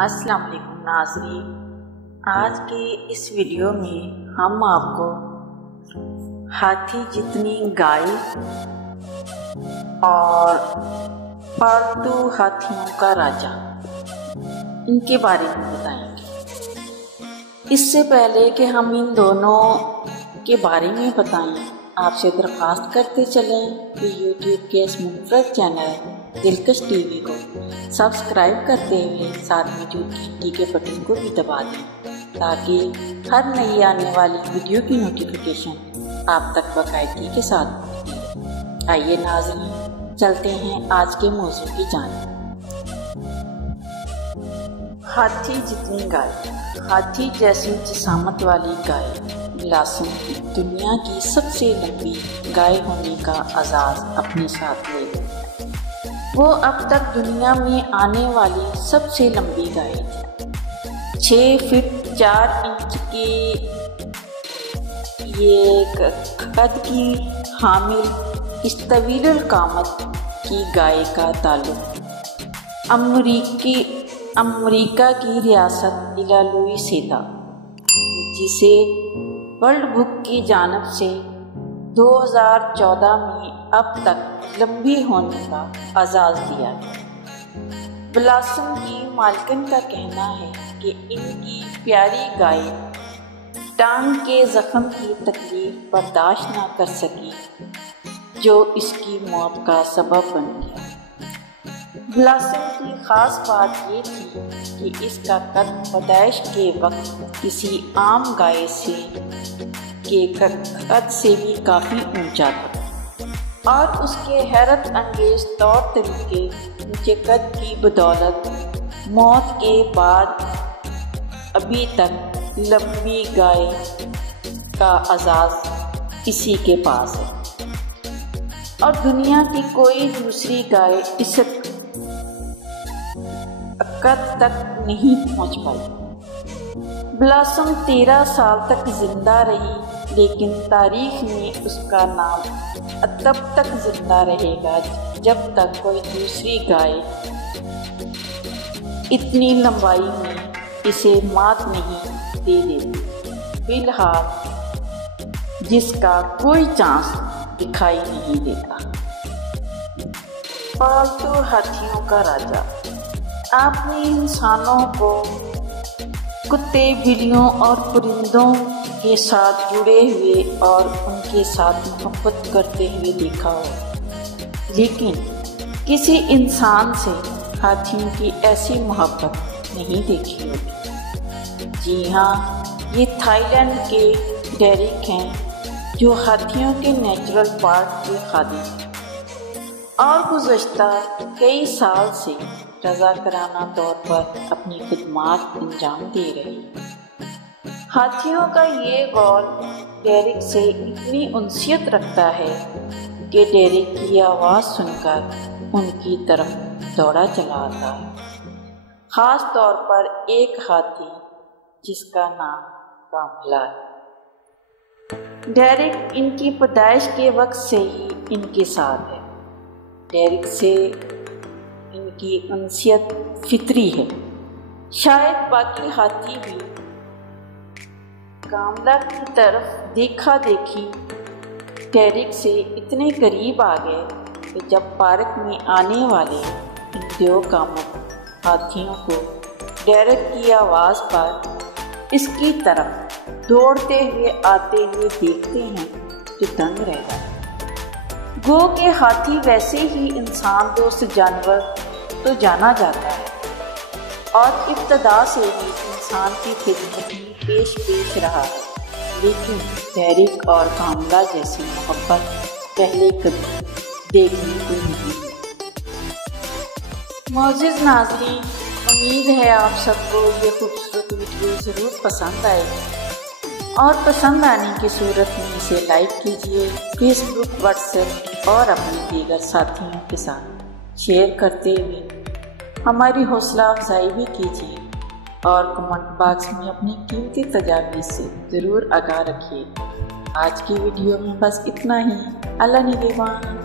السلام علیکم ناظرین، آج کے اس ویڈیو میں ہم آپ کو ہاتھی جتنی گائے اور پالتو ہاتھیوں کا راجا ان کے بارے میں بتائیں گے۔ اس سے پہلے کہ ہم ان دونوں کے بارے میں بتائیں، آپ سے درخواست کرتے چلیں کہ یوٹیوب کے اس منفرد چینل دلکش ٹی وی کو سبسکرائب کرتے ہوئے ساتھ میں جو گھنٹی کے بٹن کو بھی دبا دیں تاکہ ہر نئی آنے والی ویڈیو کی نوٹیفیکیشن آپ تک باقاعدگی کے ساتھ پہنچے۔ آئیے ناظرین، چلتے ہیں آج کے موضوع کی جانب۔ ہاتھی جتنی گائے۔ ہاتھی جیسی جسامت والی گائے بلاسم دنیا کی سب سے لمبی گائے ہونے کا اعزاز اپنے ساتھ لے گئی۔ وہ اب تک دنیا میں آنے والی سب سے لمبی گائے تھی۔ 6 فٹ 4 انچ کے یہ قد کی حامل اس طویل القامت کی گائے کا تعلق امریکہ کی ریاست ایلانوئی سے تھا، جسے ورلڈ بک کی جانب سے 2014 میں اب تک لمبی ہونے کا اعزاز دیا گیا۔ بلاسم کی مالکن کا کہنا ہے کہ ان کی پیاری گائے ٹانگ کے زخم کی تکلیف برداشت نہ کر سکی جو اس کی موت کا سبب بن گیا۔ بلاسم کی خاص بات یہ تھی کہ اس کا قد پیدائش کے وقت کسی عام گائے کے قد سے بھی کافی اونچا تھا، اور اس کے حیرت انگیز طور طریقے اونچے قد کی بدولت موت کے بعد ابھی تک لمبی گائے کا اعزاز اسی کے پاس ہے، اور دنیا کی کوئی دوسری گائے اس قد تک نہیں پہنچ پائی۔ بلاسم 13 سال تک زندہ رہی، لیکن تاریخ میں اس کا نام تب تک زندہ رہے گا جب تک کوئی دوسری گائے اتنی لمبائی میں اسے مات نہیں دے دیتی، فی الحال جس کا کوئی چانس دکھائی نہیں دیتا۔ پالتو ہاتھیوں کا راجا۔ آپ نے انسانوں کو کتے، بلیوں اور پرندوں کے ساتھ جڑے ہوئے اور ان کے ساتھ محبت کرتے ہوئے دیکھا ہو، لیکن کسی انسان سے ہاتھیوں کی ایسی محبت نہیں دیکھی ہوگی۔ جی ہاں، یہ تھائی لینڈ کے ڈیرک ہیں جو ہاتھیوں کے نیچرل پارک کے خادم ہیں اور گزشتہ کئی سال سے رضاکارانہ طور پر اپنی خدمات انجام دے رہے ہیں۔ ہاتھیوں کا یہ غول ڈیرک سے اتنی انسیت رکھتا ہے کہ ڈیرک کی آواز سن کر ان کی طرف دوڑا چلا آتا ہے، خاص طور پر ایک ہاتھی جس کا نام کاملا ہے۔ ڈیرک ان کی پیدائش کے وقت سے ہی ان کے ساتھ ہے۔ ڈیرک سے ان کی انسیت فطری ہے۔ شاید باقی ہاتھی بھی کاملا کی طرف دیکھا دیکھی ڈیرک سے اتنے قریب آ گئے کہ جب پارک میں آنے والے ان 2 کامت ہاتھیوں کو ڈیرک کی آواز پر اس کی طرف دوڑتے ہوئے آتے ہوئے دیکھتے ہیں تو دنگ رہ جاتے ہیں۔ گو کہ ہاتھی ویسے ہی انسان دوست جانور تو جانا جاتا ہے اور ابتدا سے ہی انسان کی خدمت میں پیش رہا ہے، لیکن ڈیرک اور کاملا جیسی محبت پہلے کبھی دیکھنے کو نہیں ملی۔ معزز ناظرین، امید ہے آپ سب کو یہ خوبصورت ویڈیو ضرور پسند آئے گی، اور پسند آنے کی صورت میں اسے لائک کیجیے، فیس بک، واٹس ایپ اور اپنے دیگر ساتھیوں کے ساتھ شیئر کرتے ہوئے ہماری حوصلہ افزائی بھی کیجیے، اور کمنٹ باکس میں اپنی قیمتی تجاویز سے ضرور آگاہ رکھیے۔ آج کی ویڈیو میں بس اتنا ہی۔ اللہ نگہبان۔